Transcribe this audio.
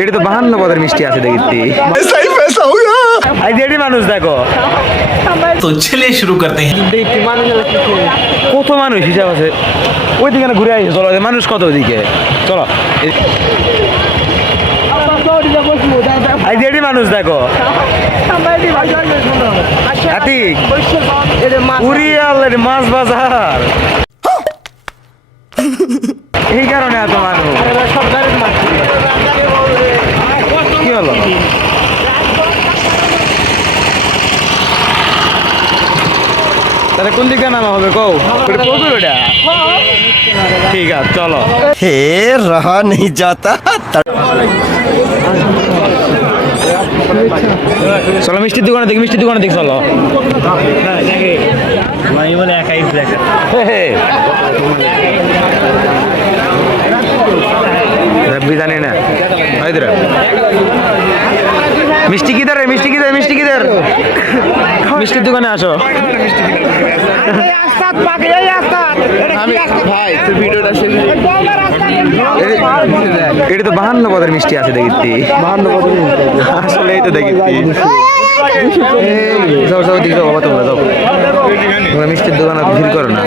এটা তো 52 পদের মিষ্টি আছে দেখি মানুষ দেখো। तो चलिए शुरू करते हैं। কত মানুষ হিসাব আছে ওইদিকে না ঘুরে আসে। চলো মানুষ কত ওইদিকে, চলো মানুষ দেখো। মাছ বাজার এই কারণে এত মানুষ। কি হলো? তাহলে কোন দিকে নামা হবে কও? ওটা ঠিক আছে চলো। हे रहा नहीं जाता। চলো মিষ্টির দোকানে দেখি, মিষ্টির দোকানে দেখি চলো। জানি না মিষ্টি কিদার, মিষ্টি কিদার, মিষ্টি কিদার, মিষ্টির দোকানে আসো। এটা তো 52 পদের মিষ্টি আছে দেখি। 52 পদের আসলে এই তো দেখি। যাও যাও দিকে যাও বাবা, তোমরা যাও, তোমরা মিষ্টির দোকানে ভিড় করো না।